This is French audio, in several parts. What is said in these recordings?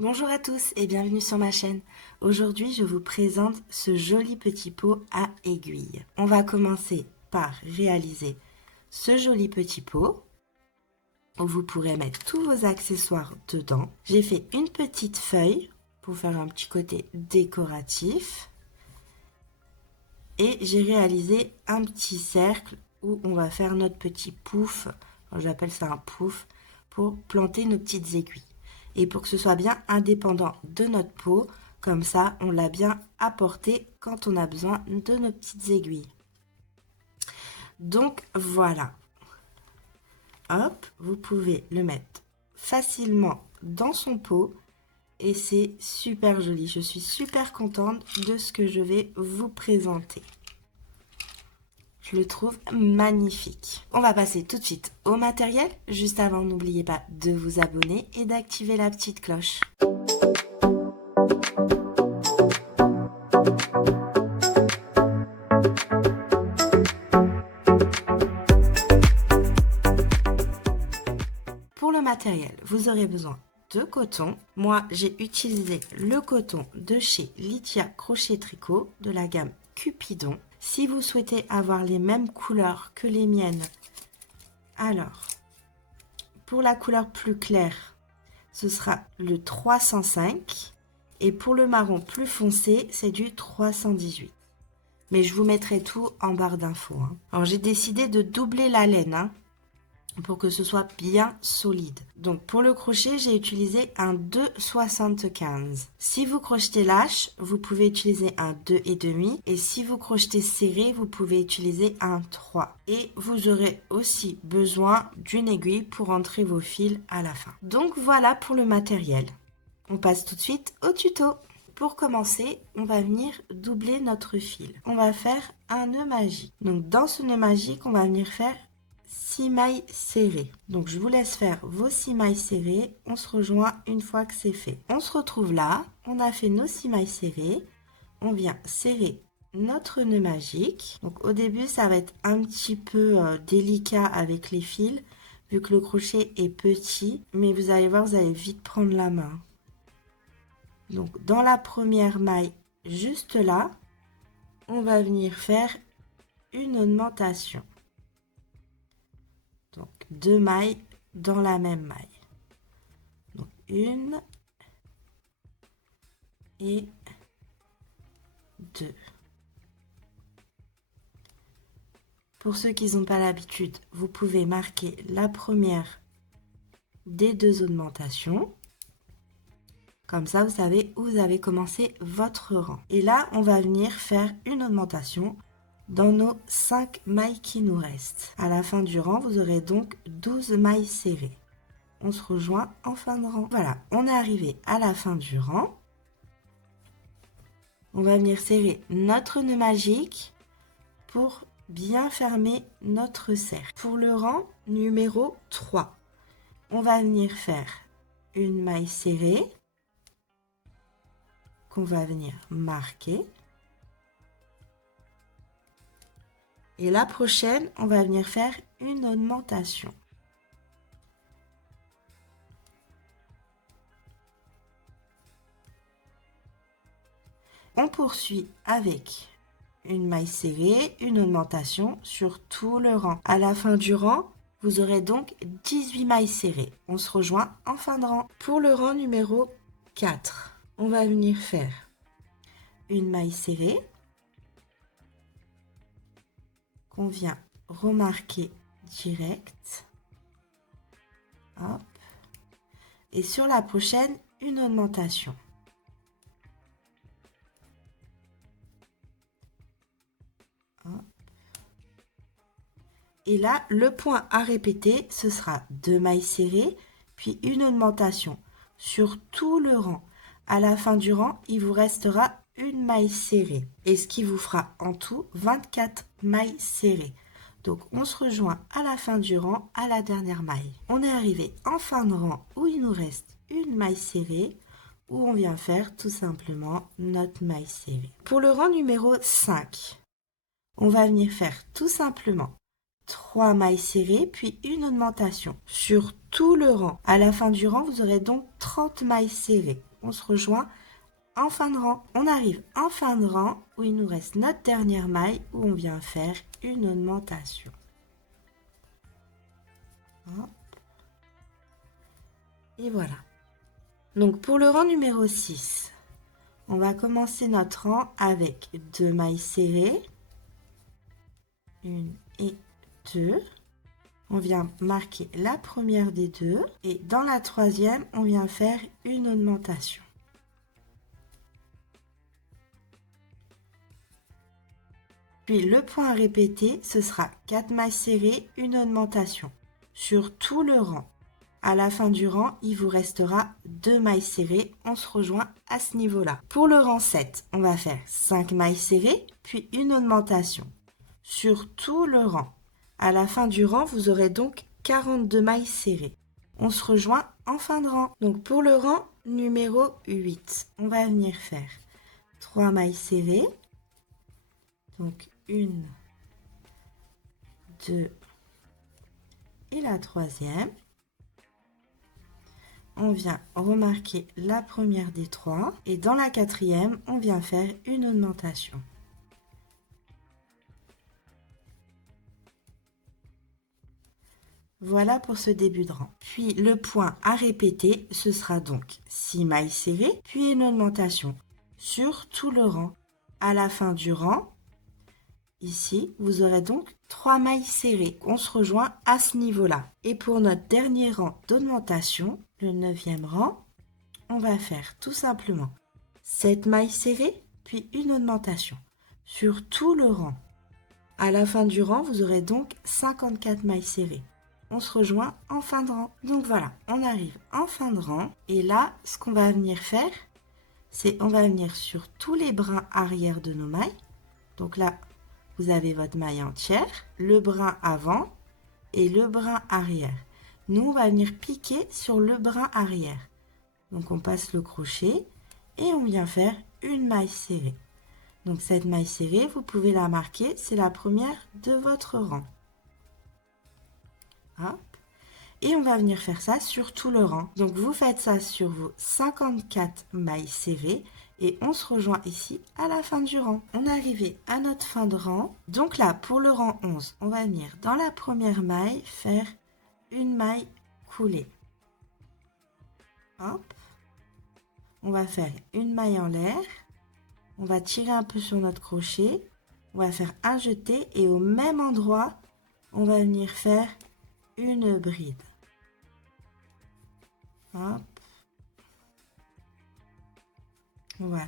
Bonjour à tous et bienvenue sur ma chaîne. Aujourd'hui, je vous présente ce joli petit pot à aiguilles. On va commencer par réaliser ce joli petit pot où vous pourrez mettre tous vos accessoires dedans. J'ai fait une petite feuille pour faire un petit côté décoratif et j'ai réalisé un petit cercle où on va faire notre petit pouf, j'appelle ça un pouf, pour planter nos petites aiguilles. Et pour que ce soit bien indépendant de notre pot, comme ça on l'a bien apporté quand on a besoin de nos petites aiguilles. Donc voilà, hop, vous pouvez le mettre facilement dans son pot et c'est super joli. Je suis super contente de ce que je vais vous présenter. Je le trouve magnifique. On va passer tout de suite au matériel. Juste avant, n'oubliez pas de vous abonner et d'activer la petite cloche. Pour le matériel, vous aurez besoin de coton. Moi, j'ai utilisé le coton de chez Lydia Crochet Tricot de la gamme Cupidon. Si vous souhaitez avoir les mêmes couleurs que les miennes, alors, pour la couleur plus claire, ce sera le 305. Et pour le marron plus foncé, c'est du 318. Mais je vous mettrai tout en barre d'infos. Alors, j'ai décidé de doubler la laine pour que ce soit bien solide. Donc pour le crochet, j'ai utilisé un 2,75. Si vous crochetez lâche, vous pouvez utiliser un 2,5 et si vous crochetez serré, vous pouvez utiliser un 3. Et vous aurez aussi besoin d'une aiguille pour entrer vos fils à la fin. Donc voilà pour le matériel. On passe tout de suite au tuto. Pour commencer, on va venir doubler notre fil. On va faire un nœud magique. Donc dans ce nœud magique, on va venir faire 6 mailles serrées. Donc je vous laisse faire vos 6 mailles serrées. On se rejoint une fois que c'est fait. On se retrouve là. On a fait nos 6 mailles serrées. On vient serrer notre nœud magique. Donc au début, ça va être un petit peu délicat avec les fils vu que le crochet est petit. Mais vous allez voir, vous allez vite prendre la main. Donc dans la première maille, juste là, on va venir faire une augmentation. Donc 2 mailles dans la même maille. Donc 1 et 2. Pour ceux qui n'ont pas l'habitude, vous pouvez marquer la première des 2 augmentations. Comme ça, vous savez où vous avez commencé votre rang. Et là, on va venir faire une augmentation dans nos 5 mailles qui nous restent. À la fin du rang, vous aurez donc 12 mailles serrées. On se rejoint en fin de rang. Voilà, on est arrivé à la fin du rang. On va venir serrer notre nœud magique pour bien fermer notre cercle. Pour le rang numéro 3, on va venir faire une maille serrée qu'on va venir marquer. Et la prochaine, on va venir faire une augmentation. On poursuit avec une maille serrée, une augmentation sur tout le rang. À la fin du rang, vous aurez donc 18 mailles serrées. On se rejoint en fin de rang. Pour le rang numéro 4, on va venir faire une maille serrée qu'on vient remarquer direct. Hop. Et sur la prochaine, une augmentation. Hop. Et là, le point à répéter, ce sera 2 mailles serrées, puis une augmentation sur tout le rang. À la fin du rang, il vous restera une maille serrée. Et ce qui vous fera en tout 24 mailles serrées. Donc, on se rejoint à la fin du rang, à la dernière maille. On est arrivé en fin de rang où il nous reste une maille serrée, où on vient faire tout simplement notre maille serrée. Pour le rang numéro 5, on va venir faire tout simplement 3 mailles serrées, puis une augmentation sur tout le rang. À la fin du rang, vous aurez donc 30 mailles serrées. On se rejoint en fin de rang. On arrive en fin de rang où il nous reste notre dernière maille où on vient faire une augmentation. Hop. Et voilà. Donc pour le rang numéro 6, on va commencer notre rang avec 2 mailles serrées. 1 et 2. On vient marquer la première des deux et dans la troisième, on vient faire une augmentation. Puis le point à répéter, ce sera 4 mailles serrées, une augmentation sur tout le rang. À la fin du rang, il vous restera 2 mailles serrées. On se rejoint à ce niveau-là. Pour le rang 7, on va faire 5 mailles serrées, puis une augmentation sur tout le rang. À la fin du rang, vous aurez donc 42 mailles serrées. On se rejoint en fin de rang. Donc pour le rang numéro 8, on va venir faire 3 mailles serrées. Donc 1, 2 et la troisième. On vient remarquer la première des 3 et dans la quatrième, on vient faire une augmentation. Voilà pour ce début de rang. Puis le point à répéter, ce sera donc 6 mailles serrées, puis une augmentation sur tout le rang. À la fin du rang, ici, vous aurez donc 3 mailles serrées. On se rejoint à ce niveau-là. Et pour notre dernier rang d'augmentation, le 9e rang, on va faire tout simplement 7 mailles serrées, puis une augmentation sur tout le rang. À la fin du rang, vous aurez donc 54 mailles serrées. On se rejoint en fin de rang. Donc voilà, on arrive en fin de rang. Et là, ce qu'on va venir faire, c'est on va venir sur tous les brins arrière de nos mailles. Donc là, vous avez votre maille entière, le brin avant et le brin arrière. Nous, on va venir piquer sur le brin arrière. Donc on passe le crochet et on vient faire une maille serrée. Donc cette maille serrée, vous pouvez la marquer, c'est la première de votre rang. Hop. Et on va venir faire ça sur tout le rang. Donc vous faites ça sur vos 54 mailles serrées et on se rejoint ici à la fin du rang. On est arrivé à notre fin de rang. Donc là, pour le rang 11, on va venir dans la première maille faire une maille coulée. Hop. On va faire une maille en l'air. On va tirer un peu sur notre crochet. On va faire un jeté et au même endroit, on va venir faire une bride. Hop. Voilà.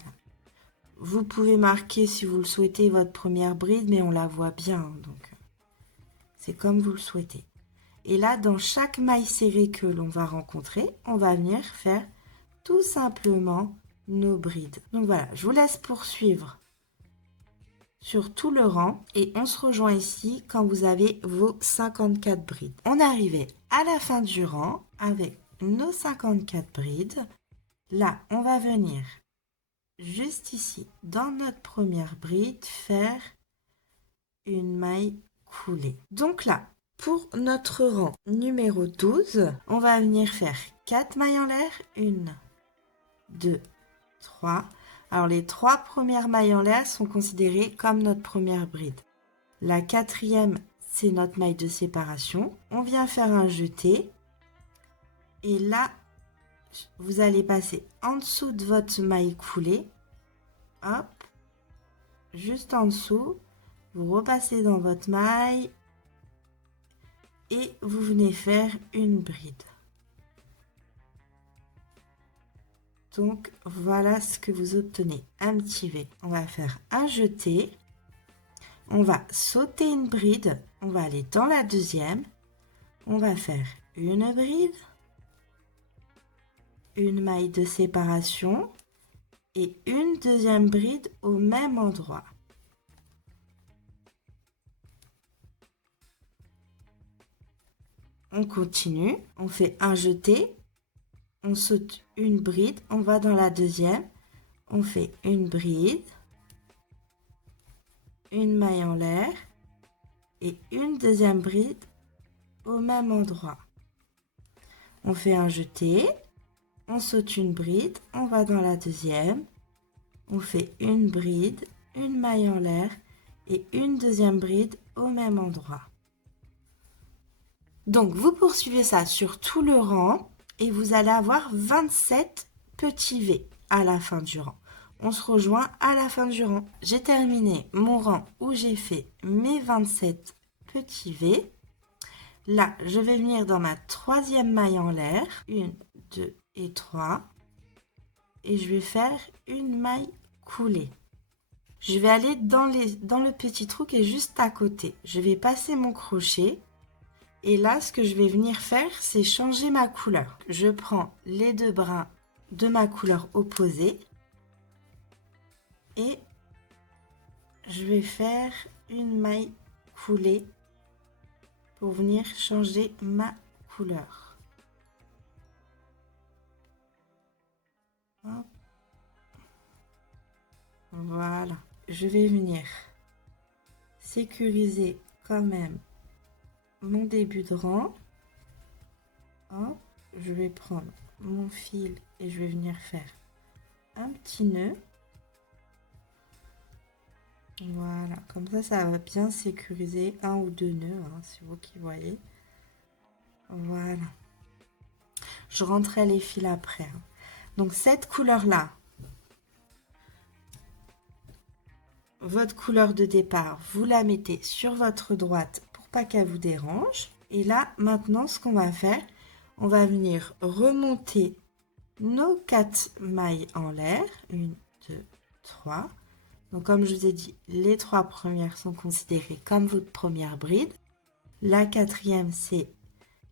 Vous pouvez marquer si vous le souhaitez votre première bride, mais on la voit bien, donc c'est comme vous le souhaitez. Et là, dans chaque maille serrée que l'on va rencontrer, on va venir faire tout simplement nos brides. Donc voilà, je vous laisse poursuivre sur tout le rang et on se rejoint ici quand vous avez vos 54 brides. On est arrivé à la fin du rang avec nos 54 brides. Là, on va venir juste ici, dans notre première bride, faire une maille coulée. Donc là, pour notre rang numéro 12, on va venir faire 4 mailles en l'air, 1, 2, 3. Alors les 3 premières mailles en l'air sont considérées comme notre première bride. La quatrième, c'est notre maille de séparation. On vient faire un jeté. Et là, vous allez passer en dessous de votre maille coulée. Hop. Juste en dessous. Vous repassez dans votre maille. Et vous venez faire une bride. Donc, voilà ce que vous obtenez. Un petit V. On va faire un jeté. On va sauter une bride. On va aller dans la deuxième. On va faire une bride. Une maille de séparation. Et une deuxième bride au même endroit. On continue. On fait un jeté. On saute une bride, on va dans la deuxième, on fait une bride, une maille en l'air et une deuxième bride au même endroit. On fait un jeté, on saute une bride, on va dans la deuxième, on fait une bride, une maille en l'air et une deuxième bride au même endroit. Donc vous poursuivez ça sur tout le rang et vous allez avoir 27 petits V à la fin du rang. On se rejoint à la fin du rang. J'ai terminé mon rang où j'ai fait mes 27 petits V. Là, je vais venir dans ma troisième maille en l'air. 1, 2 et 3. Et je vais faire une maille coulée. Je vais aller dans le petit trou qui est juste à côté. Je vais passer mon crochet. Et là, ce que je vais venir faire, c'est changer ma couleur. Je prends les deux brins de ma couleur opposée. Et je vais faire une maille coulée pour venir changer ma couleur. Hop. Voilà. Je vais venir sécuriser quand même mon début de rang. Hop. Je vais prendre mon fil et je vais venir faire un petit nœud. Voilà, comme ça va bien sécuriser un ou deux nœuds, hein, c'est vous qui voyez. Voilà. Je rentrerai les fils après. Hein. Donc cette couleur-là, votre couleur de départ, vous la mettez sur votre droite pour pas qu'elle vous dérange. Et là, maintenant, ce qu'on va faire, on va venir remonter nos 4 mailles en l'air. 1, 2, 3. Donc, comme je vous ai dit, les 3 premières sont considérées comme votre première bride. La 4e, c'est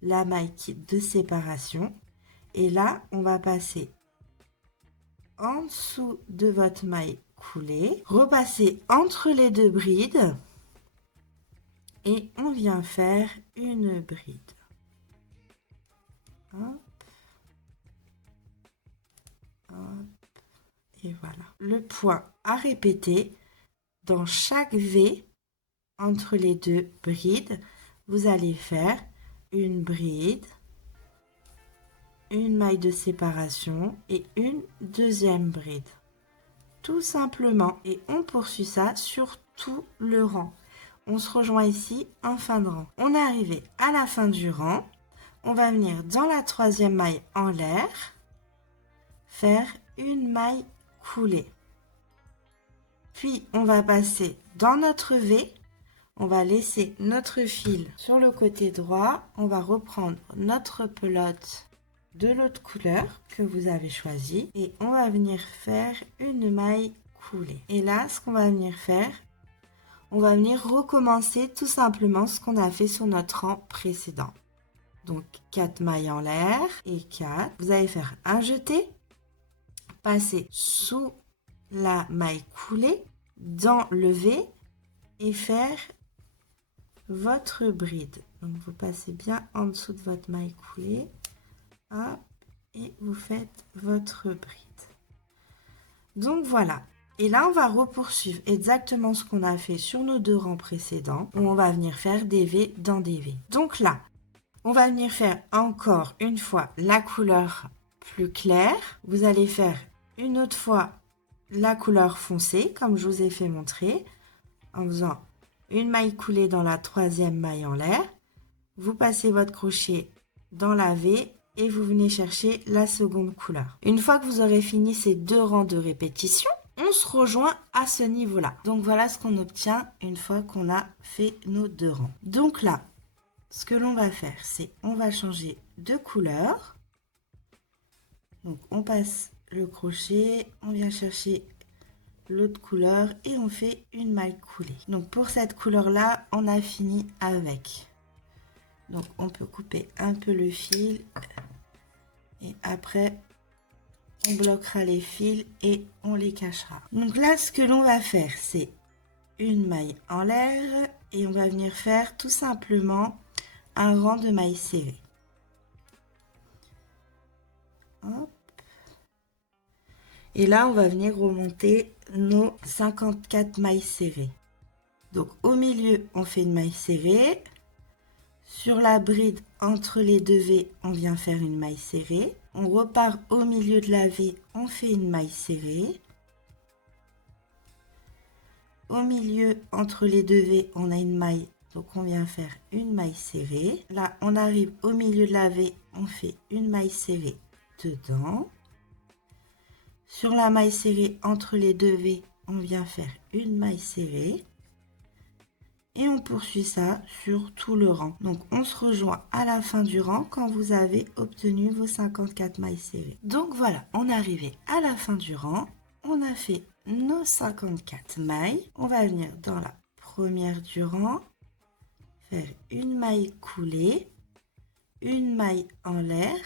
la maille de séparation. Et là, on va passer en dessous de votre maille coulée, repasser entre les deux brides et on vient faire une bride. Hop. Hop. Et voilà. Le point à répéter, dans chaque V entre les deux brides, vous allez faire une bride, une maille de séparation et une deuxième bride. Tout simplement. Et on poursuit ça sur tout le rang. On se rejoint ici en fin de rang. On est arrivé à la fin du rang. On va venir dans la troisième maille en l'air, faire une maille coulée. Puis on va passer dans notre V. On va laisser notre fil sur le côté droit. On va reprendre notre pelote de l'autre couleur que vous avez choisi et on va venir faire une maille coulée. Et là, ce qu'on va venir faire, on va venir recommencer tout simplement ce qu'on a fait sur notre rang précédent. Donc 4 mailles en l'air et 4. Vous allez faire un jeté, passer sous la maille coulée, dans le V et faire votre bride. Donc vous passez bien en dessous de votre maille coulée. Hop, et vous faites votre bride. Donc voilà. Et là, on va repoursuivre exactement ce qu'on a fait sur nos 2 rangs précédents, où on va venir faire des V dans des V. Donc là, on va venir faire encore une fois la couleur plus claire. Vous allez faire une autre fois la couleur foncée, comme je vous ai fait montrer, en faisant une maille coulée dans la troisième maille en l'air. Vous passez votre crochet dans la V et vous venez chercher la seconde couleur. Une fois que vous aurez fini ces 2 rangs de répétition, on se rejoint à ce niveau-là. Donc voilà ce qu'on obtient une fois qu'on a fait nos 2 rangs. Donc là, ce que l'on va faire, c'est on va changer de couleur. Donc on passe le crochet, on vient chercher l'autre couleur et on fait une maille coulée. Donc pour cette couleur-là, on a fini avec. Donc on peut couper un peu le fil et après on bloquera les fils et on les cachera. Donc là, ce que l'on va faire, c'est une maille en l'air et on va venir faire tout simplement un rang de mailles serrées. Hop. Et là, on va venir remonter nos 54 mailles serrées. Donc au milieu, on fait une maille serrée. Sur la bride, entre les deux V, on vient faire une maille serrée. On repart au milieu de la V, on fait une maille serrée. Au milieu, entre les deux V, on a une maille, donc on vient faire une maille serrée. Là, on arrive au milieu de la V, on fait une maille serrée dedans. Sur la maille serrée, entre les deux V, on vient faire une maille serrée. Et on poursuit ça sur tout le rang. Donc, on se rejoint à la fin du rang quand vous avez obtenu vos 54 mailles serrées. Donc, voilà, on est arrivé à la fin du rang. On a fait nos 54 mailles. On va venir dans la première du rang, faire une maille coulée, une maille en l'air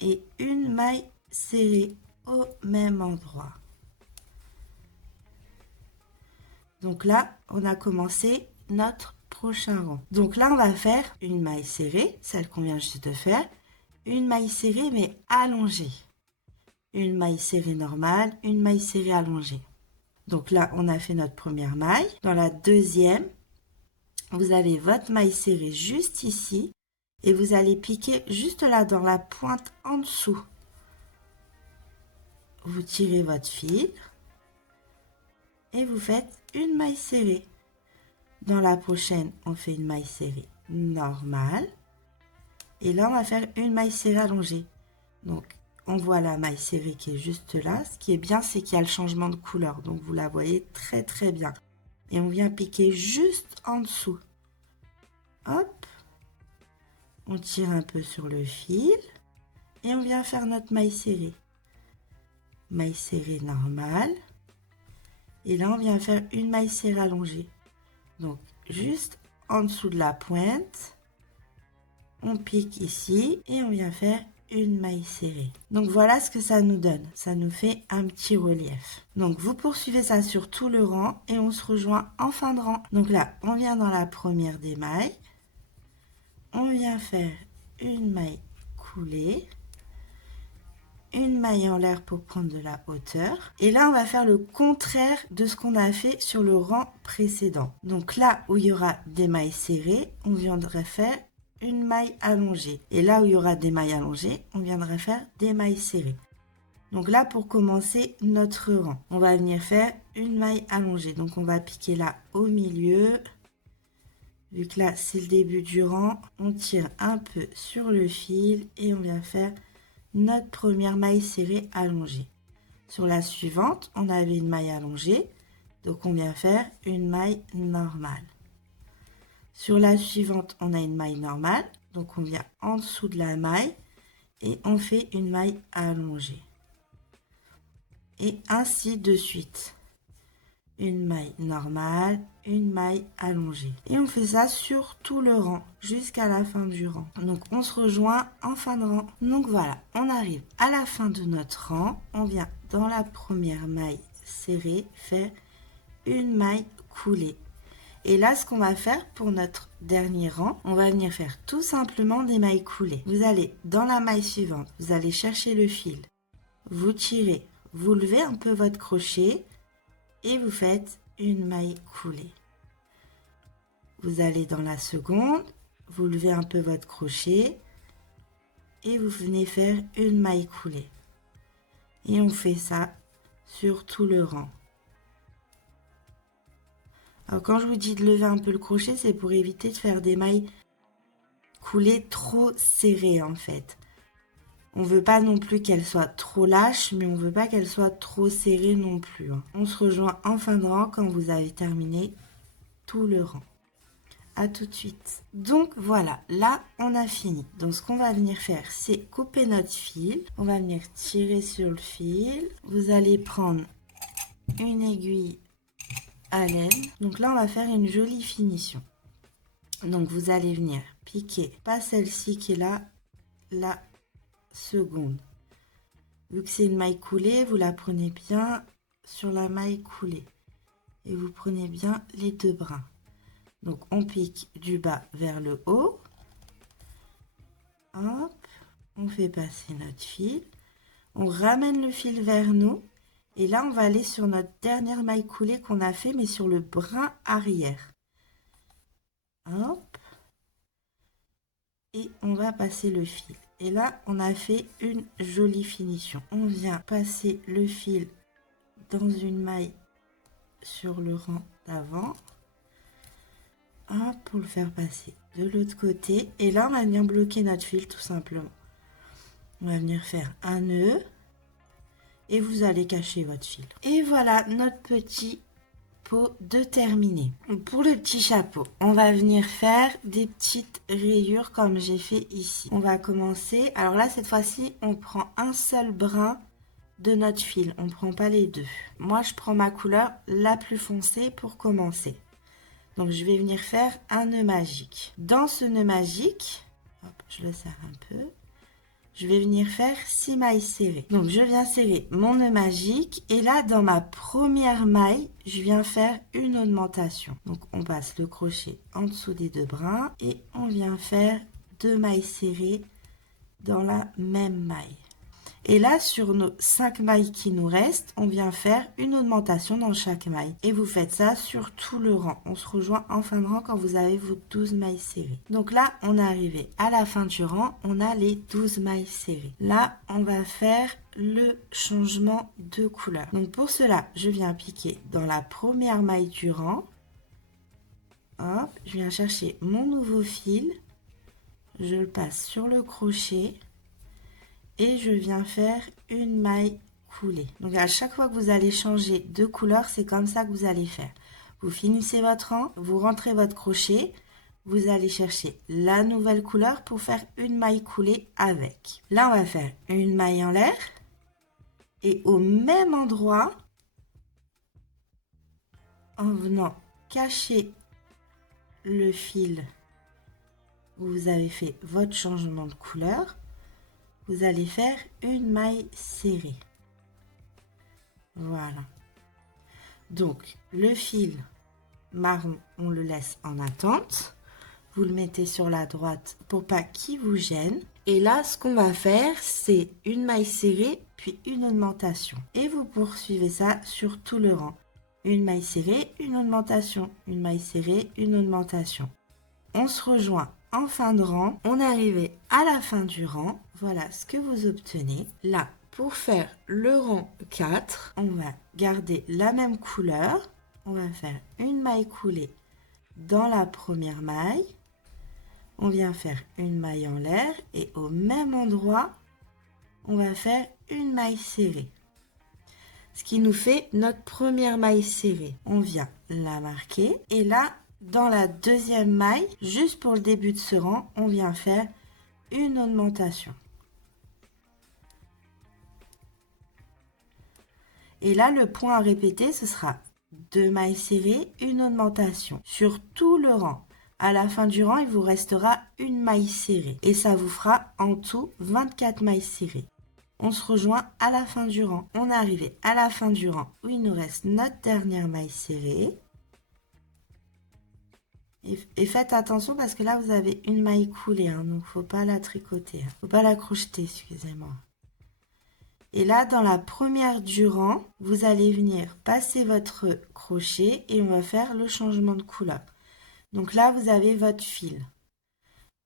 et une maille serrée au même endroit. Donc là, on a commencé notre prochain rang. Donc là, on va faire une maille serrée, celle qu'on vient juste de faire, une maille serrée mais allongée. Une maille serrée normale, une maille serrée allongée. Donc là, on a fait notre première maille. Dans la deuxième, vous avez votre maille serrée juste ici et vous allez piquer juste là dans la pointe en dessous. Vous tirez votre fil et vous faites une maille serrée. Dans la prochaine, on fait une maille serrée normale. Et là, on va faire une maille serrée allongée. Donc, on voit la maille serrée qui est juste là. Ce qui est bien, c'est qu'il y a le changement de couleur. Donc, vous la voyez très très bien. Et on vient piquer juste en dessous. Hop. On tire un peu sur le fil. Et on vient faire notre maille serrée. Maille serrée normale. Et là, on vient faire une maille serrée allongée. Donc, juste en dessous de la pointe, on pique ici et on vient faire une maille serrée. Donc, voilà ce que ça nous donne. Ça nous fait un petit relief. Donc, vous poursuivez ça sur tout le rang et on se rejoint en fin de rang. Donc là, on vient dans la première des mailles. On vient faire une maille coulée. Une maille en l'air pour prendre de la hauteur. Et là, on va faire le contraire de ce qu'on a fait sur le rang précédent. Donc là où il y aura des mailles serrées, on viendrait faire une maille allongée. Et là où il y aura des mailles allongées, on viendrait faire des mailles serrées. Donc là, pour commencer notre rang, on va venir faire une maille allongée. Donc on va piquer là au milieu. Vu que là, c'est le début du rang, on tire un peu sur le fil et on vient faire notre première maille serrée allongée. Sur la suivante, on avait une maille allongée, donc on vient faire une maille normale. Sur la suivante, on a une maille normale, donc on vient en dessous de la maille et on fait une maille allongée. Et ainsi de suite. Une maille normale, une maille allongée. Et on fait ça sur tout le rang, jusqu'à la fin du rang. Donc on se rejoint en fin de rang. Donc voilà, on arrive à la fin de notre rang. On vient dans la première maille serrée, faire une maille coulée. Et là, ce qu'on va faire pour notre dernier rang, on va venir faire tout simplement des mailles coulées. Vous allez dans la maille suivante, vous allez chercher le fil. Vous tirez, vous levez un peu votre crochet. Et vous faites une maille coulée. Vous allez dans la seconde, vous levez un peu votre crochet et vous venez faire une maille coulée. Et on fait ça sur tout le rang. Alors quand je vous dis de lever un peu le crochet, c'est pour éviter de faire des mailles coulées trop serrées en fait. On ne veut pas non plus qu'elle soit trop lâche, mais on ne veut pas qu'elle soit trop serrée non plus. On se rejoint en fin de rang quand vous avez terminé tout le rang. À tout de suite. Donc voilà, là on a fini. Donc ce qu'on va venir faire, c'est couper notre fil. On va venir tirer sur le fil. Vous allez prendre une aiguille à laine. Donc là on va faire une jolie finition. Donc vous allez venir piquer, pas celle-ci qui est là, la seconde. Vu que c'est une maille coulée, vous la prenez bien sur la maille coulée. Et vous prenez bien les deux brins. Donc on pique du bas vers le haut. Hop, on fait passer notre fil. On ramène le fil vers nous. Et là, on va aller sur notre dernière maille coulée qu'on a fait, mais sur le brin arrière. Hop. et on va passer le fil. Et là, on a fait une jolie finition. On vient passer le fil dans une maille sur le rang d'avant. Hop, pour le faire passer de l'autre côté. Et là, on va venir bloquer notre fil tout simplement. On va venir faire un nœud et vous allez cacher votre fil. Et voilà notre petit pot de terminé. Pour le petit chapeau, on va venir faire des petites rayures comme j'ai fait ici. On va commencer. Alors là, cette fois-ci, on prend un seul brin de notre fil. On ne prend pas les deux. Moi, je prends ma couleur la plus foncée pour commencer. Donc, je vais venir faire un nœud magique. Dans ce nœud magique, hop, je le serre un peu, je vais venir faire 6 mailles serrées. Donc, je viens serrer mon nœud magique. Et là, dans ma première maille, je viens faire une augmentation. Donc, on passe le crochet en dessous des deux brins et on vient faire 2 mailles serrées dans la même maille. Et là, sur nos 5 mailles qui nous restent, on vient faire une augmentation dans chaque maille. Et vous faites ça sur tout le rang. On se rejoint en fin de rang quand vous avez vos 12 mailles serrées. Donc là, on est arrivé à la fin du rang. On a les 12 mailles serrées. Là, on va faire le changement de couleur. Donc pour cela, je viens piquer dans la première maille du rang. Hop, je viens chercher mon nouveau fil. Je le passe sur le crochet. Et je viens faire une maille coulée. Donc à chaque fois que vous allez changer de couleur, c'est comme ça que vous allez faire. Vous finissez votre rang, vous rentrez votre crochet, vous allez chercher la nouvelle couleur pour faire une maille coulée avec. Là, on va faire une maille en l'air. Et au même endroit, en venant cacher le fil où vous avez fait votre changement de couleur, vous allez faire une maille serrée. Voilà. Donc, le fil marron, on le laisse en attente. Vous le mettez sur la droite pour pas qu'il vous gêne. Et là, ce qu'on va faire, c'est une maille serrée, puis une augmentation. Et vous poursuivez ça sur tout le rang. Une maille serrée, une augmentation. Une maille serrée, une augmentation. On se rejoint en fin de rang. On est arrivé à la fin du rang. Voilà ce que vous obtenez. Là, pour faire le rang 4, on va garder la même couleur. On va faire une maille coulée dans la première maille. On vient faire une maille en l'air et au même endroit, on va faire une maille serrée. Ce qui nous fait notre première maille serrée. On vient la marquer et là, dans la deuxième maille, juste pour le début de ce rang, on vient faire une augmentation. Et là, le point à répéter, ce sera 2 mailles serrées, une augmentation sur tout le rang. À la fin du rang, il vous restera une maille serrée. Et ça vous fera en tout 24 mailles serrées. On se rejoint à la fin du rang. On est arrivé à la fin du rang où il nous reste notre dernière maille serrée. Et faites attention parce que là, vous avez une maille coulée. Donc, il ne faut pas la tricoter. Faut pas la crocheter, excusez-moi. Et là, dans la première du rang, vous allez venir passer votre crochet et on va faire le changement de couleur. Donc là, vous avez votre fil.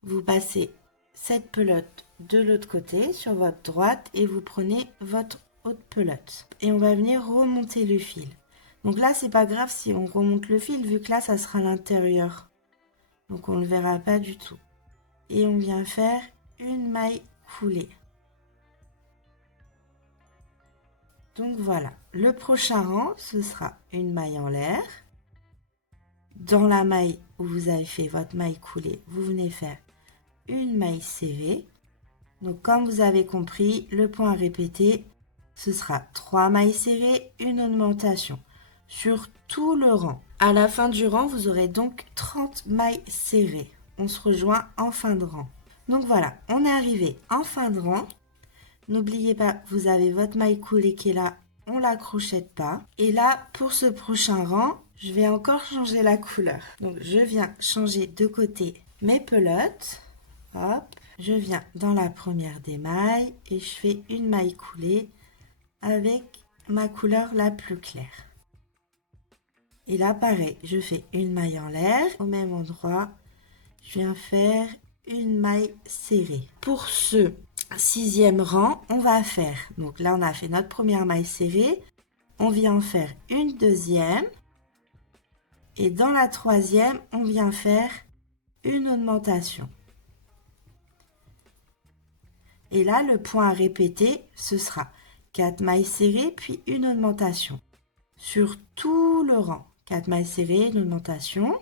Vous passez cette pelote de l'autre côté sur votre droite et vous prenez votre autre pelote. Et on va venir remonter le fil. Donc là, c'est pas grave si on remonte le fil vu que là, ça sera à l'intérieur. Donc on ne le verra pas du tout. Et on vient faire une maille coulée. Donc voilà, le prochain rang, ce sera une maille en l'air. Dans la maille où vous avez fait votre maille coulée, vous venez faire une maille serrée. Donc comme vous avez compris, le point à répéter, ce sera 3 mailles serrées, une augmentation sur tout le rang. À la fin du rang, vous aurez donc 30 mailles serrées. On se rejoint en fin de rang. Donc voilà, on est arrivé en fin de rang. N'oubliez pas, vous avez votre maille coulée qui est là, on ne la crochette pas. Et là, pour ce prochain rang, je vais encore changer la couleur. Donc, je viens changer de côté mes pelotes. Hop, je viens dans la première des mailles et je fais une maille coulée avec ma couleur la plus claire. Et là, pareil, je fais une maille en l'air. Au même endroit, je viens faire une maille serrée. Pour ce 6e rang, on va faire, donc là on a fait notre première maille serrée, on vient en faire une deuxième et dans la 3e, on vient faire une augmentation. Et là, le point à répéter, ce sera 4 mailles serrées puis une augmentation. Sur tout le rang, 4 mailles serrées, une augmentation.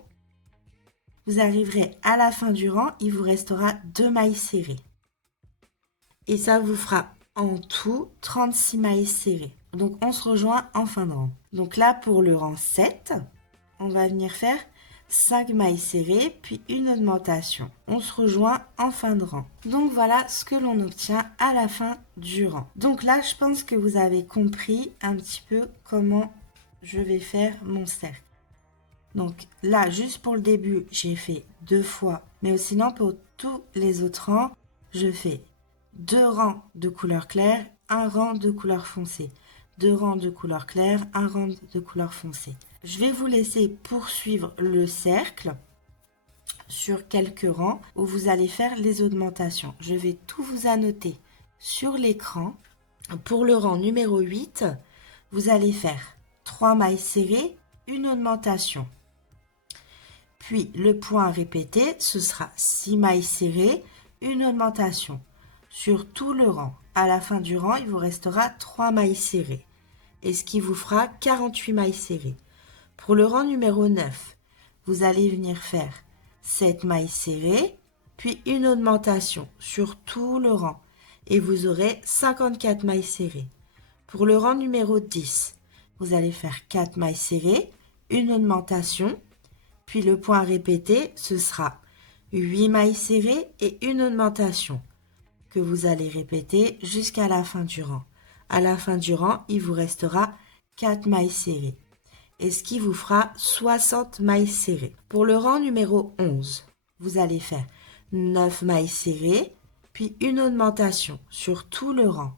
Vous arriverez à la fin du rang, il vous restera 2 mailles serrées. Et ça vous fera en tout 36 mailles serrées. Donc on se rejoint en fin de rang. Donc là pour le rang 7, on va venir faire 5 mailles serrées puis une augmentation. On se rejoint en fin de rang. Donc voilà ce que l'on obtient à la fin du rang. Donc là je pense que vous avez compris un petit peu comment je vais faire mon cercle. Donc là juste pour le début j'ai fait 2 fois, mais sinon pour tous les autres rangs je fais 2 rangs de couleur claire, un rang de couleur foncée. 2 rangs de couleur claire, un rang de couleur foncée. Je vais vous laisser poursuivre le cercle sur quelques rangs où vous allez faire les augmentations. Je vais tout vous annoter sur l'écran. Pour le rang numéro 8, vous allez faire 3 mailles serrées, une augmentation. Puis le point à répéter, ce sera 6 mailles serrées, une augmentation. Sur tout le rang. À la fin du rang, il vous restera 3 mailles serrées. Et ce qui vous fera 48 mailles serrées. Pour le rang numéro 9, vous allez venir faire 7 mailles serrées, puis une augmentation sur tout le rang. Et vous aurez 54 mailles serrées. Pour le rang numéro 10, vous allez faire 4 mailles serrées, une augmentation, puis le point à répéter, ce sera 8 mailles serrées et une augmentation que vous allez répéter jusqu'à la fin du rang. À la fin du rang, il vous restera 4 mailles serrées. Et ce qui vous fera 60 mailles serrées. Pour le rang numéro 11, vous allez faire 9 mailles serrées, puis une augmentation sur tout le rang.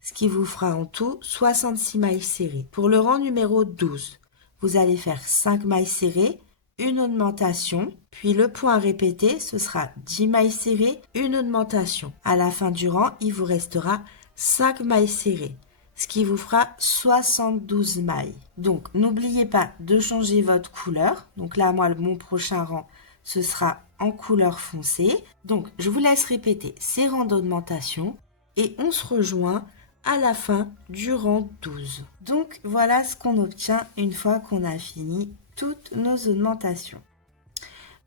Ce qui vous fera en tout 66 mailles serrées. Pour le rang numéro 12, vous allez faire 5 mailles serrées, une augmentation, puis le point à répéter, ce sera 10 mailles serrées, une augmentation. À la fin du rang, il vous restera 5 mailles serrées, ce qui vous fera 72 mailles. Donc, n'oubliez pas de changer votre couleur. Donc là, moi, mon prochain rang, ce sera en couleur foncée. Donc, je vous laisse répéter ces rangs d'augmentation et on se rejoint à la fin du rang 12. Donc, voilà ce qu'on obtient une fois qu'on a fini toutes nos augmentations.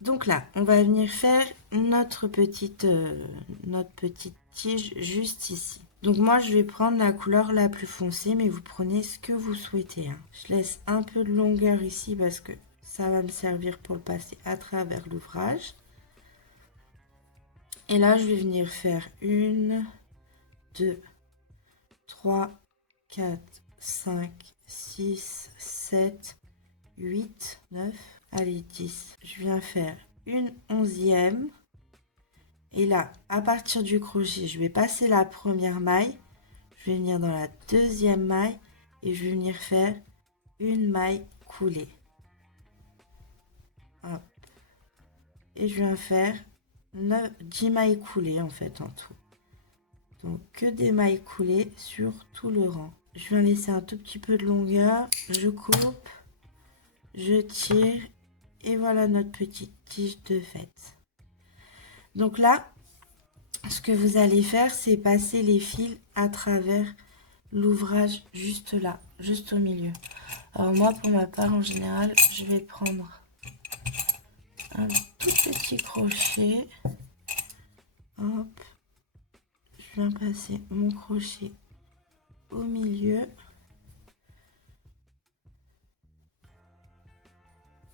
Donc là, on va venir faire notre petite tige juste ici. Donc moi, je vais prendre la couleur la plus foncée, mais vous prenez ce que vous souhaitez. Je laisse un peu de longueur ici parce que ça va me servir pour le passer à travers l'ouvrage. Et là, je vais venir faire 1, 2, 3, 4, 5, 6, 7, 8, 9, allez 10. Je viens faire une 11e. Et là, à partir du crochet, je vais passer la première maille. Je vais venir dans la deuxième maille et je vais venir faire une maille coulée. Hop. Et je viens faire 10 mailles coulées en fait en tout. Donc que des mailles coulées sur tout le rang. Je viens laisser un tout petit peu de longueur. Je coupe. Je tire et voilà notre petite tige de fête. Donc là, ce que vous allez faire, c'est passer les fils à travers l'ouvrage juste là, juste au milieu. Alors moi, pour ma part, en général, je vais prendre un tout petit crochet. Hop, je viens passer mon crochet au milieu.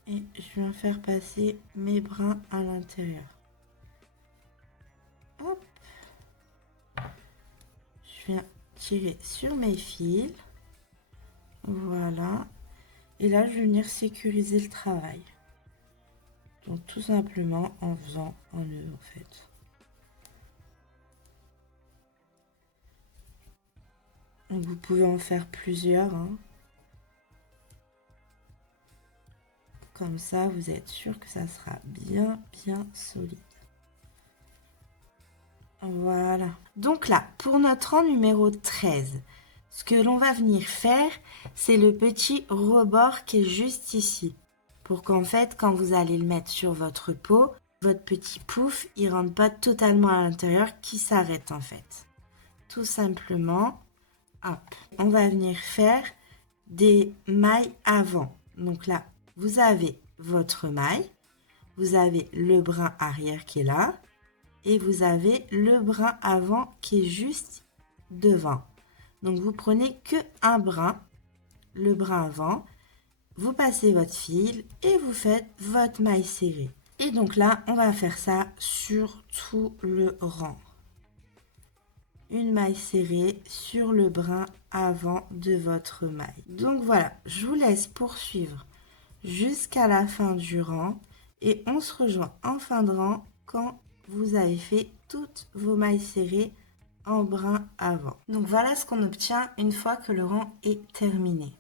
Et je viens faire passer mes brins à l'intérieur. Hop. Je viens tirer sur mes fils. Voilà. Et là, je vais venir sécuriser le travail. Donc, tout simplement en faisant un nœud, en fait. Donc, vous pouvez en faire plusieurs. Comme ça, vous êtes sûr que ça sera bien solide. Voilà. Donc là, pour notre rang numéro 13, ce que l'on va venir faire, c'est le petit rebord qui est juste ici. Pour qu'en fait, quand vous allez le mettre sur votre peau, votre petit pouf, il rentre pas totalement à l'intérieur, qui s'arrête en fait. Tout simplement, hop, on va venir faire des mailles avant. Donc là, vous avez votre maille, vous avez le brin arrière qui est là, et vous avez le brin avant qui est juste devant. Donc vous prenez que un brin, le brin avant, vous passez votre fil et vous faites votre maille serrée. Et donc là, on va faire ça sur tout le rang. Une maille serrée sur le brin avant de votre maille. Donc voilà, je vous laisse poursuivre jusqu'à la fin du rang et on se rejoint en fin de rang quand vous avez fait toutes vos mailles serrées en brin avant. Donc voilà ce qu'on obtient une fois que le rang est terminé.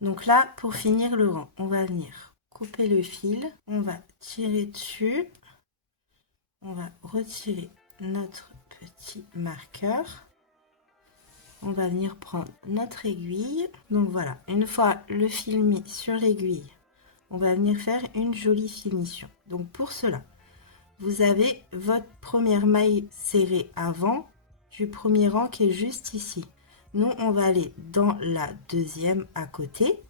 Donc là, pour finir le rang, on va venir couper le fil, on va tirer dessus, on va retirer notre petit marqueur, on va venir prendre notre aiguille. Donc voilà, une fois le fil mis sur l'aiguille, on va venir faire une jolie finition. Donc pour cela, vous avez votre première maille serrée avant du premier rang qui est juste ici. Nous, on va aller dans la deuxième à côté,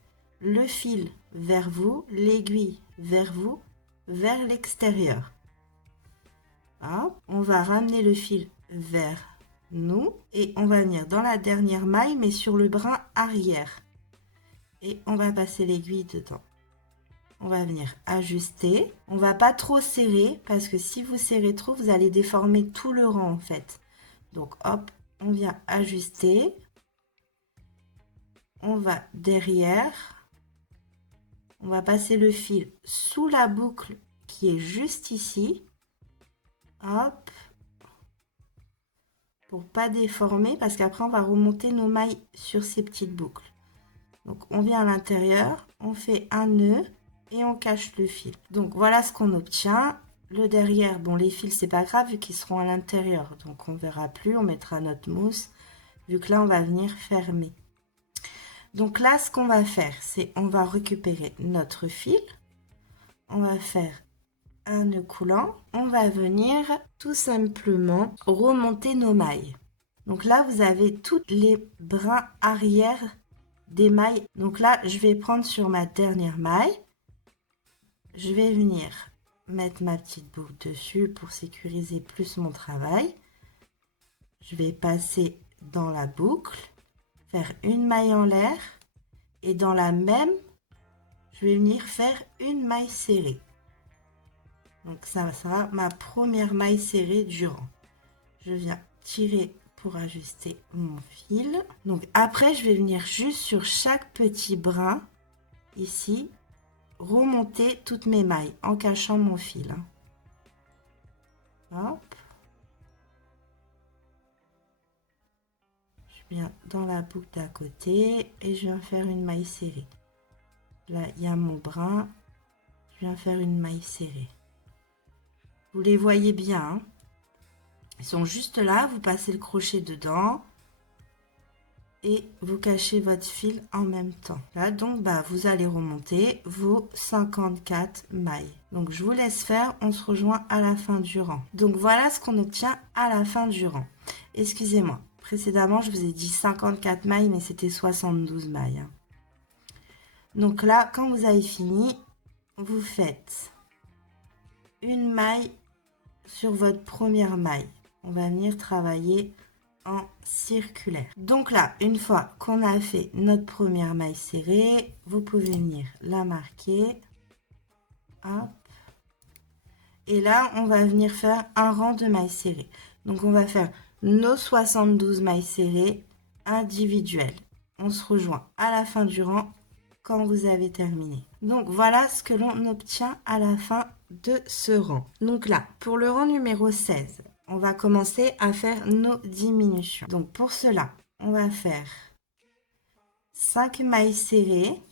le fil vers vous, l'aiguille vers vous, vers l'extérieur. On va ramener le fil vers nous et on va venir dans la dernière maille mais sur le brin arrière. Et on va passer l'aiguille dedans. On va venir ajuster. On va pas trop serrer parce que si vous serrez trop, vous allez déformer tout le rang en fait. Donc hop, on vient ajuster. On va derrière. On va passer le fil sous la boucle qui est juste ici. Hop. Pour pas déformer parce qu'après on va remonter nos mailles sur ces petites boucles. Donc on vient à l'intérieur, on fait un nœud et on cache le fil. Donc voilà ce qu'on obtient. Le derrière, bon les fils c'est pas grave vu qu'ils seront à l'intérieur. Donc on verra plus, on mettra notre mousse vu que là on va venir fermer. Donc là ce qu'on va faire c'est on va récupérer notre fil. On va faire un nœud coulant. On va venir tout simplement remonter nos mailles. Donc là vous avez tous les brins arrière des mailles. Donc là je vais prendre sur ma dernière maille. Je vais venir mettre ma petite boucle dessus pour sécuriser plus mon travail. Je vais passer dans la boucle, faire une maille en l'air et dans la même, je vais venir faire une maille serrée. Donc ça sera ma première maille serrée du rang. Je viens tirer pour ajuster mon fil. Donc après, je vais venir juste sur chaque petit brin ici remonter toutes mes mailles en cachant mon fil. Hop. Je viens dans la boucle d'à côté et je viens faire une maille serrée. Là, il y a mon brin. Je viens faire une maille serrée. Vous les voyez bien. Hein? Ils sont juste là. Vous passez le crochet dedans. Et vous cachez votre fil en même temps. Là, donc, vous allez remonter vos 54 mailles. Donc, je vous laisse faire. On se rejoint à la fin du rang. Donc, voilà ce qu'on obtient à la fin du rang. Excusez-moi. Précédemment, je vous ai dit 54 mailles, mais c'était 72 mailles. Hein. Donc là, quand vous avez fini, vous faites une maille sur votre première maille. On va venir travailler en circulaire. Donc là, une fois qu'on a fait notre première maille serrée, vous pouvez venir la marquer. Hop. Et là, on va venir faire un rang de mailles serrées. Donc on va faire nos 72 mailles serrées individuelles. On se rejoint à la fin du rang quand vous avez terminé. Donc voilà ce que l'on obtient à la fin de ce rang. Donc là, pour le rang numéro 16, on va commencer à faire nos diminutions. Donc pour cela, on va faire 5 mailles serrées.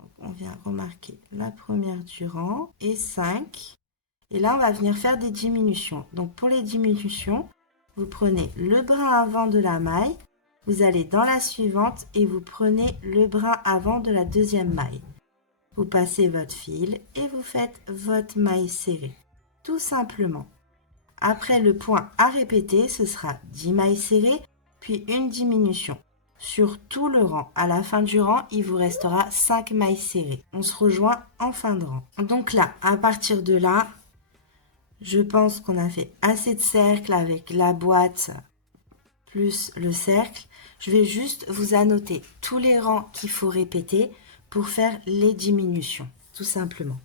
Donc on vient remarquer la première du rang et 5. Et là, on va venir faire des diminutions. Donc, pour les diminutions, vous prenez le brin avant de la maille, vous allez dans la suivante et vous prenez le brin avant de la deuxième maille. Vous passez votre fil et vous faites votre maille serrée. Tout simplement. Après le point à répéter, ce sera 10 mailles serrées, puis une diminution. Sur tout le rang, à la fin du rang, il vous restera 5 mailles serrées. On se rejoint en fin de rang. Donc là, à partir de là, je pense qu'on a fait assez de cercles avec la boîte plus le cercle. Je vais juste vous annoter tous les rangs qu'il faut répéter pour faire les diminutions, tout simplement.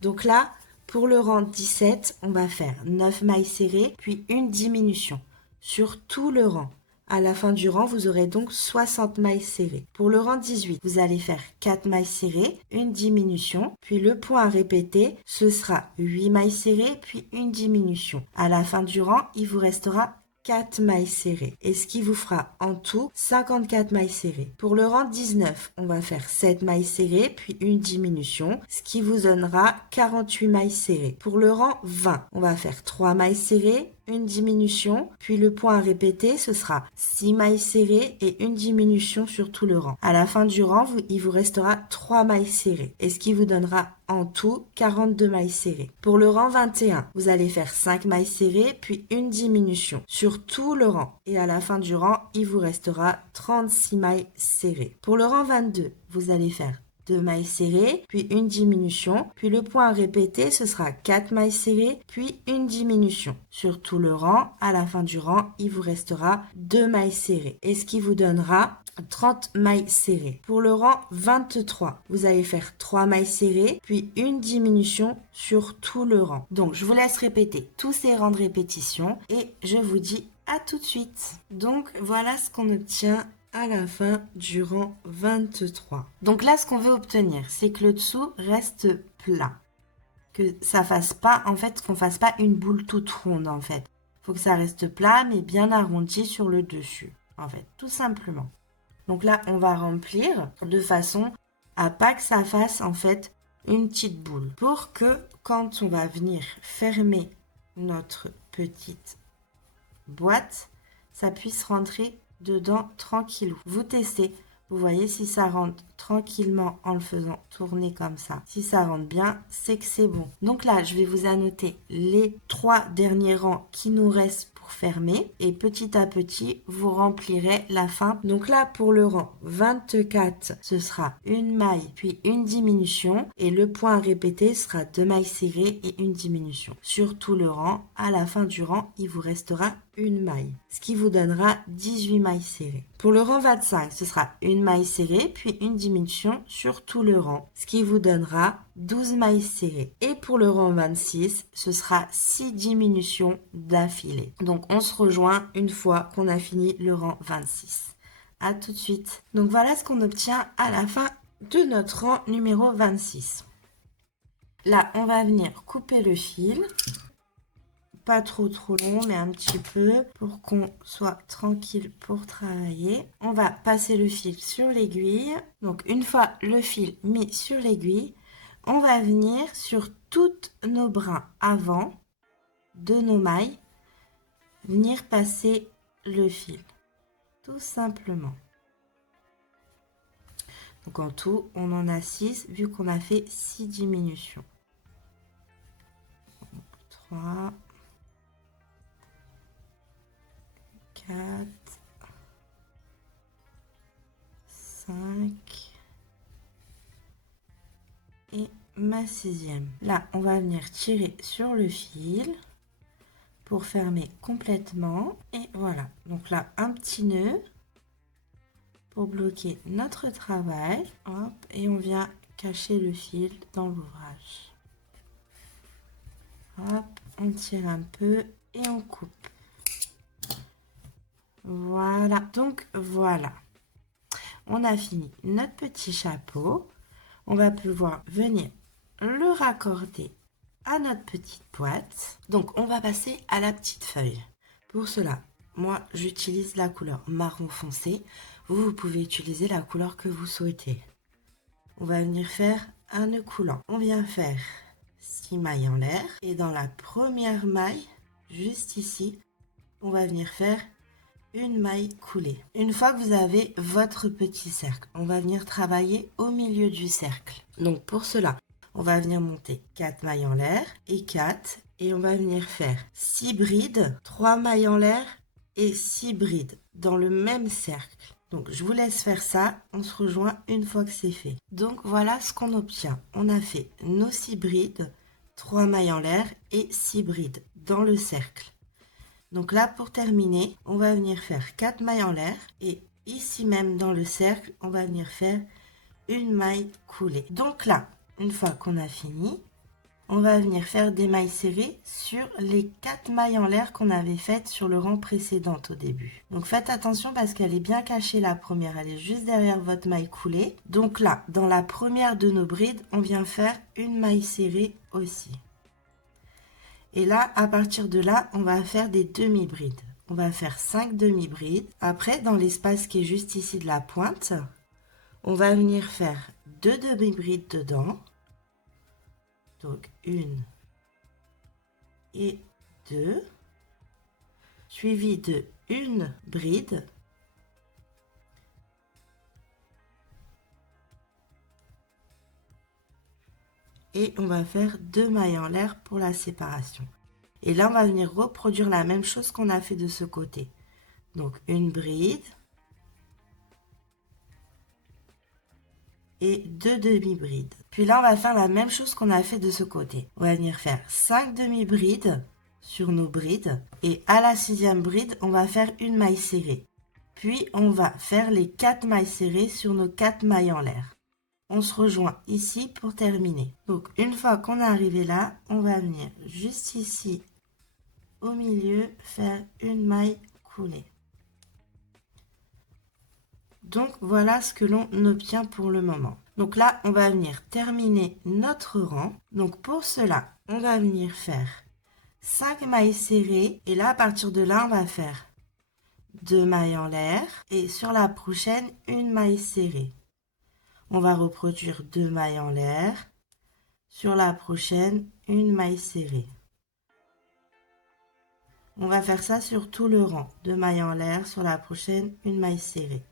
Donc là, pour le rang 17, on va faire 9 mailles serrées, puis une diminution sur tout le rang. À la fin du rang, vous aurez donc 60 mailles serrées. Pour le rang 18, vous allez faire 4 mailles serrées, une diminution, puis le point à répéter, ce sera 8 mailles serrées, puis une diminution. À la fin du rang, il vous restera 4 mailles serrées, et ce qui vous fera en tout 54 mailles serrées. Pour le rang 19, on va faire 7 mailles serrées, puis une diminution, ce qui vous donnera 48 mailles serrées. Pour le rang 20, on va faire 3 mailles serrées, une diminution, puis le point à répéter, ce sera 6 mailles serrées et une diminution sur tout le rang. À la fin du rang, il vous restera 3 mailles serrées, et ce qui vous donnera en tout 42 mailles serrées. Pour le rang 21, vous allez faire 5 mailles serrées, puis une diminution sur tout le rang. Et à la fin du rang, il vous restera 36 mailles serrées. Pour le rang 22, vous allez faire 2 mailles serrées, puis une diminution, puis le point à répéter, ce sera 4 mailles serrées, puis une diminution. Sur tout le rang, à la fin du rang, il vous restera 2 mailles serrées, et ce qui vous donnera 30 mailles serrées. Pour le rang 23, vous allez faire 3 mailles serrées, puis une diminution sur tout le rang. Donc, je vous laisse répéter tous ces rangs de répétition, et je vous dis à tout de suite. Donc, voilà ce qu'on obtient à la fin du rang 23. Donc là, ce qu'on veut obtenir, c'est que le dessous reste plat. Que ça fasse pas, en fait, qu'on fasse pas une boule toute ronde, en fait. Faut que ça reste plat, mais bien arrondi sur le dessus, en fait, tout simplement. Donc là, on va remplir de façon à pas que ça fasse, en fait, une petite boule. Pour que, quand on va venir fermer notre petite boîte, ça puisse rentrer dedans tranquillou. Vous testez, vous voyez si ça rentre tranquillement en le faisant tourner comme ça. Si ça rentre bien, c'est que c'est bon. Donc là, je vais vous annoter les 3 derniers rangs qui nous restent pour fermer et petit à petit, vous remplirez la fin. Donc là, pour le rang 24, ce sera une maille puis une diminution et le point à répéter sera 2 mailles serrées et une diminution. Sur tout le rang, à la fin du rang, il vous restera une maille, ce qui vous donnera 18 mailles serrées. Pour le rang 25, ce sera une maille serrée puis une diminution sur tout le rang, ce qui vous donnera 12 mailles serrées. Et pour le rang 26, ce sera 6 diminutions d'affilée. Donc on se rejoint une fois qu'on a fini le rang 26. À tout de suite. Donc voilà ce qu'on obtient à la fin de notre rang numéro 26. Là, on va venir couper le fil. Pas trop long, mais un petit peu pour qu'on soit tranquille pour travailler. On va passer le fil sur l'aiguille. Donc une fois le fil mis sur l'aiguille, on va venir sur toutes nos brins avant de nos mailles, venir passer le fil, tout simplement. Donc en tout, on en a 6 vu qu'on a fait 6 diminutions. 3, 4, 5 et ma 6e. Là, on va venir tirer sur le fil pour fermer complètement. Et voilà. Donc là, un petit nœud pour bloquer notre travail. Hop, et on vient cacher le fil dans l'ouvrage. Hop, on tire un peu et on coupe. Voilà, donc voilà. On a fini notre petit chapeau. On va pouvoir venir le raccorder à notre petite boîte. Donc, on va passer à la petite feuille. Pour cela, moi, j'utilise la couleur marron foncé. Vous pouvez utiliser la couleur que vous souhaitez. On va venir faire un nœud coulant. On vient faire 6 mailles en l'air. Et dans la première maille, juste ici, on va venir faire une maille coulée. Une fois que vous avez votre petit cercle, on va venir travailler au milieu du cercle. Donc pour cela, on va venir monter 4 mailles en l'air et 4. Et on va venir faire 6 brides, 3 mailles en l'air et 6 brides dans le même cercle. Donc je vous laisse faire ça, on se rejoint une fois que c'est fait. Donc voilà ce qu'on obtient. On a fait nos 6 brides, 3 mailles en l'air et 6 brides dans le cercle. Donc là pour terminer, on va venir faire 4 mailles en l'air et ici même dans le cercle, on va venir faire une maille coulée. Donc là, une fois qu'on a fini, on va venir faire des mailles serrées sur les 4 mailles en l'air qu'on avait faites sur le rang précédent au début. Donc faites attention parce qu'elle est bien cachée la première, elle est juste derrière votre maille coulée. Donc là, dans la première de nos brides, on vient faire une maille serrée aussi. Et là, à partir de là, on va faire des demi-brides. On va faire 5 demi-brides. Après, dans l'espace qui est juste ici de la pointe, on va venir faire 2 demi-brides dedans. Donc 1 et 2, suivi de une bride et on va faire 2 mailles en l'air pour la séparation. Et là, on va venir reproduire la même chose qu'on a fait de ce côté. Donc une bride et 2 demi-brides. Puis là, on va faire la même chose qu'on a fait de ce côté. On va venir faire 5 demi-brides sur nos brides. Et à la 6e bride, on va faire une maille serrée. Puis, on va faire les 4 mailles serrées sur nos 4 mailles en l'air. On se rejoint ici pour terminer. Donc, une fois qu'on est arrivé là, on va venir juste ici, au milieu, faire une maille coulée. Donc voilà ce que l'on obtient pour le moment. Donc là, on va venir terminer notre rang. Donc pour cela, on va venir faire 5 mailles serrées. Et là, à partir de là, on va faire 2 mailles en l'air. Et sur la prochaine, une maille serrée. On va reproduire 2 mailles en l'air. Sur la prochaine, une maille serrée. On va faire ça sur tout le rang. 2 mailles en l'air, sur la prochaine, une maille serrée.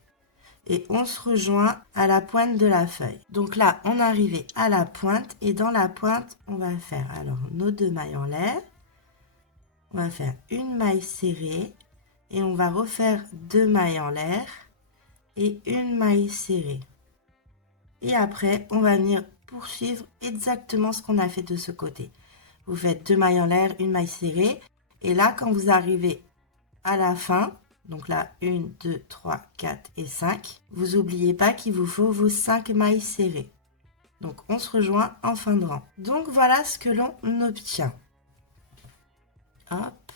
Et on se rejoint à la pointe de la feuille. Donc là, on est arrivé à la pointe. Et dans la pointe, on va faire alors nos 2 mailles en l'air. On va faire une maille serrée. Et on va refaire 2 mailles en l'air. Et une maille serrée. Et après, on va venir poursuivre exactement ce qu'on a fait de ce côté. Vous faites 2 mailles en l'air, une maille serrée. Et là, quand vous arrivez à la fin... Donc là, 1, 2, 3, 4 et 5. Vous n'oubliez pas qu'il vous faut vos 5 mailles serrées. Donc, on se rejoint en fin de rang. Donc, voilà ce que l'on obtient. Hop.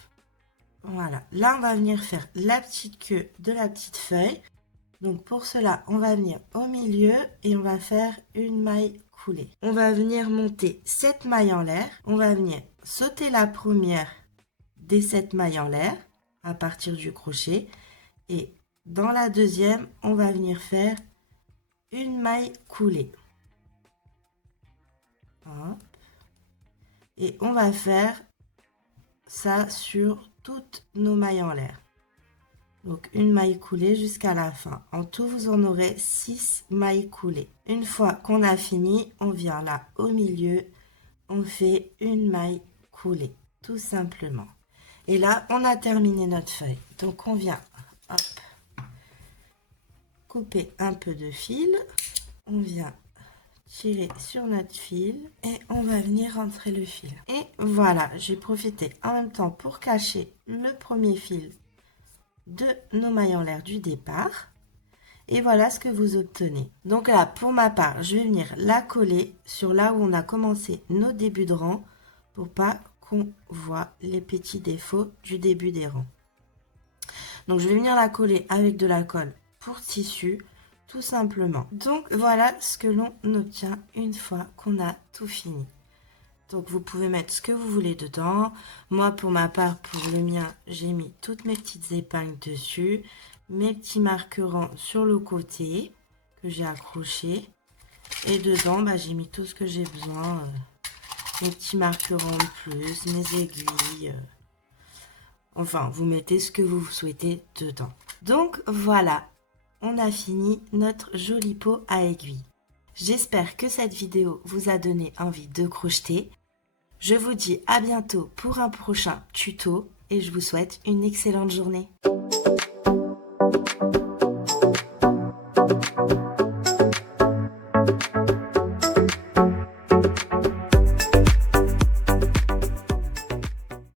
Voilà. Là, on va venir faire la petite queue de la petite feuille. Donc, pour cela, on va venir au milieu et on va faire une maille coulée. On va venir monter 7 mailles en l'air. On va venir sauter la première des 7 mailles en l'air à partir du crochet et dans la deuxième on va venir faire une maille coulée. Hop. Et on va faire ça sur toutes nos mailles en l'air. Donc une maille coulée jusqu'à la fin. En tout vous en aurez 6 mailles coulées. Une fois qu'on a fini, on vient là au milieu, on fait une maille coulée tout simplement. Et là, on a terminé notre feuille. Donc, on vient couper un peu de fil. On vient tirer sur notre fil et on va venir rentrer le fil. Et voilà, j'ai profité en même temps pour cacher le premier fil de nos mailles en l'air du départ. Et voilà ce que vous obtenez. Donc là, pour ma part, je vais venir la coller sur là où on a commencé nos débuts de rang pour pas qu'on voit les petits défauts du début des rangs. Donc je vais venir la coller avec de la colle pour tissu tout simplement. Donc voilà ce que l'on obtient une fois qu'on a tout fini. Donc vous pouvez mettre ce que vous voulez dedans. Moi pour ma part, pour le mien, j'ai mis toutes mes petites épingles dessus, mes petits marquerons sur le côté que j'ai accroché et dedans j'ai mis tout ce que j'ai besoin. mes petits marquerons en plus, mes aiguilles. Enfin, vous mettez ce que vous souhaitez dedans. Donc voilà, on a fini notre joli pot à aiguilles. J'espère que cette vidéo vous a donné envie de crocheter. Je vous dis à bientôt pour un prochain tuto et je vous souhaite une excellente journée.